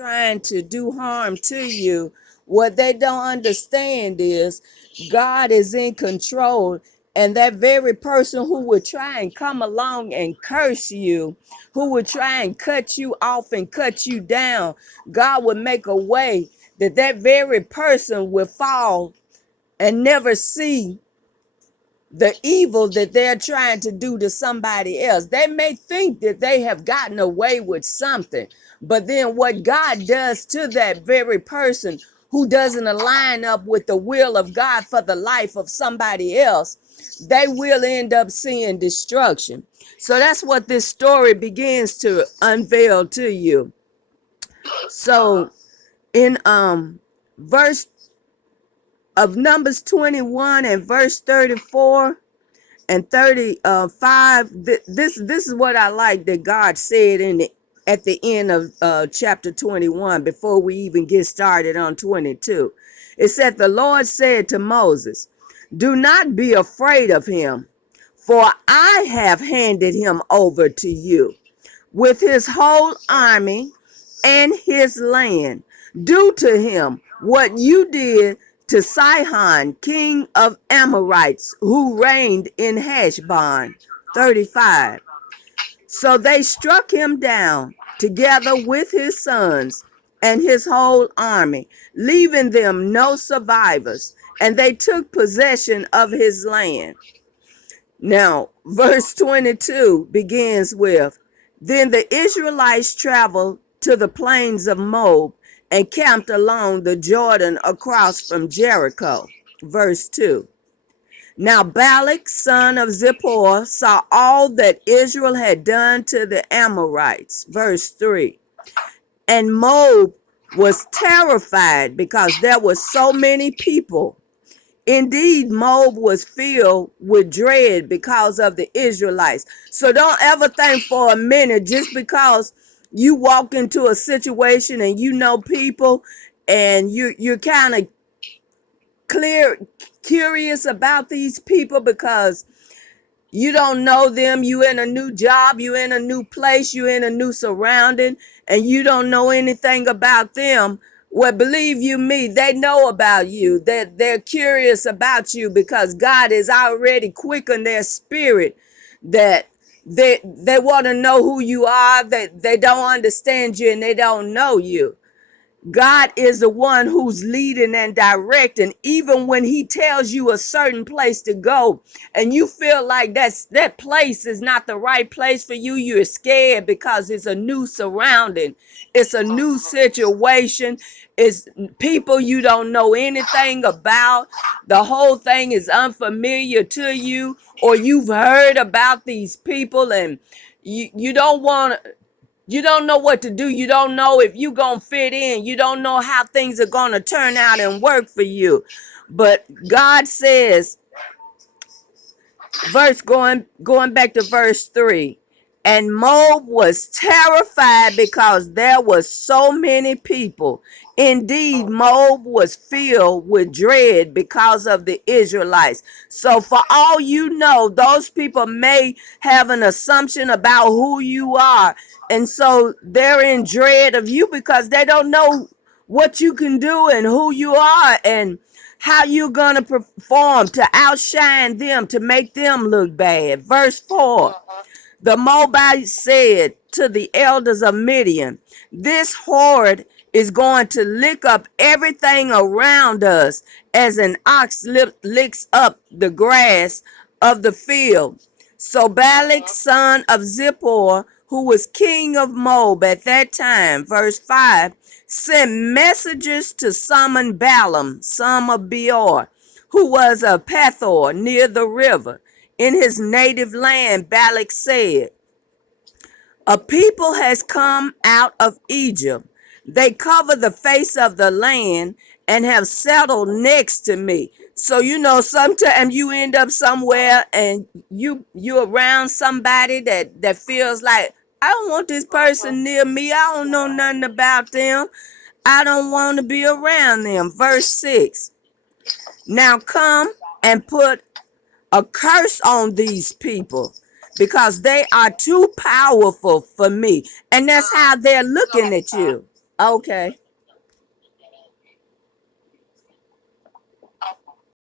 trying to do harm to you, what they don't understand is God is in control. And that very person who would try and come along and curse you, who would try and cut you off and cut you down, God would make a way that that very person will fall and never see the evil that they're trying to do to somebody else. They may think that they have gotten away with something, but then what God does to that very person who doesn't align up with the will of God for the life of somebody else, they will end up seeing destruction. So that's what this story begins to unveil to you. So in verse of Numbers 21 and verse 34 and 35, this is what I like that God said at the end of chapter 21 before we even get started on 22. It said, the Lord said to Moses, do not be afraid of him, for I have handed him over to you with his whole army and his land. Do to him what you did to Sihon, king of Amorites, who reigned in Heshbon. 35. So they struck him down together with his sons and his whole army, leaving them no survivors, and they took possession of his land. Now, verse 22 begins with, then the Israelites traveled to the plains of Moab and camped along the Jordan across from Jericho. Verse 2. Now Balak, son of Zippor, saw all that Israel had done to the Amorites. Verse 3. And Moab was terrified because there were so many people. Indeed, Moab was filled with dread because of the Israelites. So don't ever think for a minute, just because you walk into a situation and you know people and you're kind of curious about these people because you don't know them, you in a new job, you in a new place, you in a new surrounding, and you don't know anything about them. Well, believe you me, they know about you. They're curious about you because God has already quickened their spirit that they want to know who you are, that they don't understand you and they don't know you. God is the one who's leading and directing, even when he tells you a certain place to go and you feel like that place is not the right place for you. You're scared because it's a new surrounding. It's a new situation. It's people you don't know anything about. The whole thing is unfamiliar to you, or you've heard about these people and you don't want to. You don't know what to do. You don't know if you're going to fit in. You don't know how things are going to turn out and work for you. But God says, going back to verse 3, and Moab was terrified because there were so many people. Indeed, Moab was filled with dread because of the Israelites. So for all you know, those people may have an assumption about who you are. And so they're in dread of you because they don't know what you can do and who you are and how you're going to perform to outshine them, to make them look bad. Verse 4. The Moabites said to the elders of Midian, this horde is going to lick up everything around us as an ox licks up the grass of the field. So Balak, son of Zippor, who was king of Moab at that time, verse 5, sent messengers to summon Balaam, son of Beor, who was of Pethor near the river. In his native land, Balak said, a people has come out of Egypt. They cover the face of the land and have settled next to me. So, sometimes you end up somewhere and you're around somebody that feels like, I don't want this person near me. I don't know nothing about them. I don't want to be around them. Verse 6. Now come and put a curse on these people because they are too powerful for me. And that's how they're looking at you. Okay.